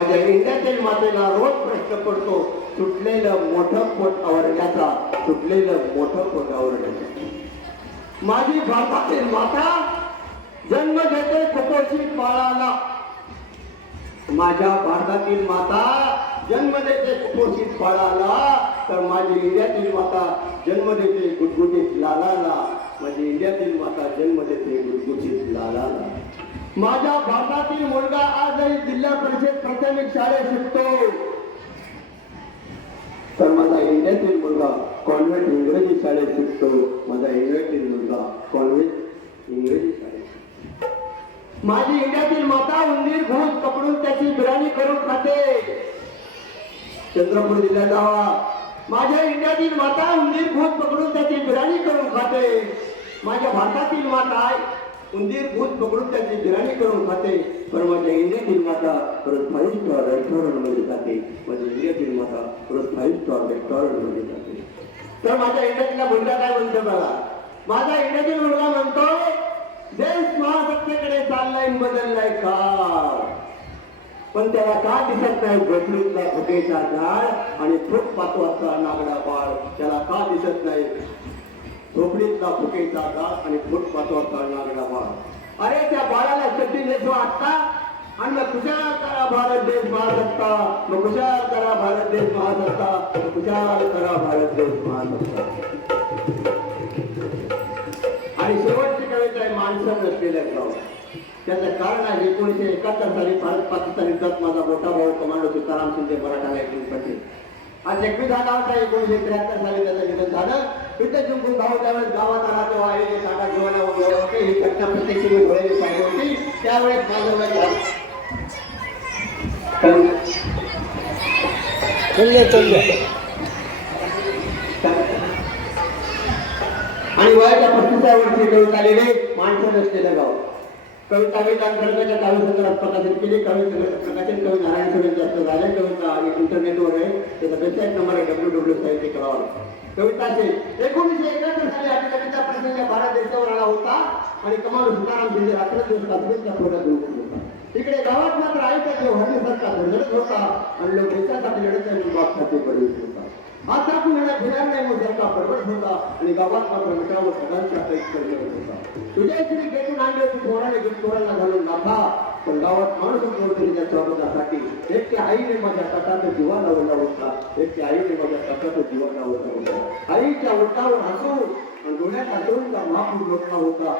इंडियातील मातेला रोज प्रश्न पडतो, सुटलेलं मोठं पोट आवरण्याचा, सुटलेलं मोठं पोट आवरण्याचा. माझी भारतातील माता जन्म देते कुपोषित बाळाला. माझ्या भारतातील माता जन्म देते कुपोषित बाळाला, तर माझी इंडियातील माता जन्म देते गुटगुटीत लालाला. माझी इंडियातील माता जन्म देते गुटगुटीत लालाला. माझ्या भारतातील मुलगा आजही जिल्हा परिषद प्राथमिक शाळेत शिकतो, तर माझा इंडियातील मुलगा कॉन्व्हेंट इंग्रजी शाळेत शिकतो. माझा इंडियातील मुलगा कॉन्व्हेंट इंग्रजी शाळेत शिकतो. माझी इंडियातील माता उंदीर घुस पकडून त्याची बिर्याणी करून खाते. चंद्रपूर जिल्ह्यात जावा, माझ्या इंडियातील माता उंदीर घुस पकडून त्याची बिर्याणी करून खाते. माझ्या भारतातील माता उंदीर भूत पकडून त्याची बिर्याणी करून खाते, पण माझ्या इंडियातील माता रोज 5 स्टार रेस्टॉरंट मध्ये जाते. माझी इंडियातील माता रोज 5 स्टार रेस्टॉरंट मध्ये जाते. तर माझ्या इंडियातला मुलगा काय म्हणतो बघा, माझा इंडियातील मुलगा म्हणतो देश महासत्तेकडे चाललाय, बदललाय काळ, पण त्याला का दिसत नाही झोपडीतला भुकेचा झाड आणि फुटपाथवरचा नागडा बाळ. त्याला का दिसत नाही झोपडीतला फुकेचा झाड आणि फुटपाथवरचा नागडा बाळ. अरे त्या बाळाला चट्टी नेसवा आता आणि मग खुशाल करा भारत देश महासत्ता, मग खुशाल करा भारत देश महासत्ता, खुशाल करा भारत देश महासत्ता. आणि शेवटची कविता आहे माणसं नसलेल्या गाव. त्याचं कारण आहे 1971 साली भारत पाकिस्तान युद्धात माझा मोठा भाऊ कमांडो सीताराम शिंदे मराठा लाईटिंग पडले. आज 21 झाला होता. 1973 साली त्याचं निधन झालं. युद्ध जिंकून भाऊ त्यावेळेस गावात आला तेव्हा आई टाटा जेवणा वगैरे होते. ही घटना प्रत्यक्ष मी डोळ्याने पाहिली होती. त्यावेळेस माझं वय आणि वयाच्या 35व्या वर्षी कविता आलेली माणसं नसलेलं गाव. कविता खडकाच्या 22 संग्रहात प्रकाशित केली. प्रकाशन कवी नारायण सुरेश जास्त झाले. कविता आणि इंटरनेटवर आहे. त्याचा वेबसाईट नंबर आहे www.साहित्यकलावर. कविता असेल 1971 साली कविता प्रसंग भारत देशावर आला होता आणि कमाल सीताराम शिंदे रात्र दिवस काश्मीरच्या थोड्या दूर होता. इकडे गावात मात्र आयुष्यात हरणीसारखा धडधडत होता आणि लोक देशासाठी लढत आणि बापसाठी पडवीत होता. हात टाकून येण्यात भिणार नाही मोठ्याचा परवडत होता आणि गावात मात्र मित्रावर सगळ्यांचा कैद करत होता. तुझ्या श्री गेटून आणली होती पोराने पोरांना घालून नाथा, पण गावात माणूस कोणतरी त्या स्वागतासाठी एकट्या आईने माझ्या तटात जीवा लावला होता. एकट्या आईने माझ्या तटात जीवा लावला होता. आईच्या ओठावर हसून आणि डोळ्यात हसून महापूर लोटला होता.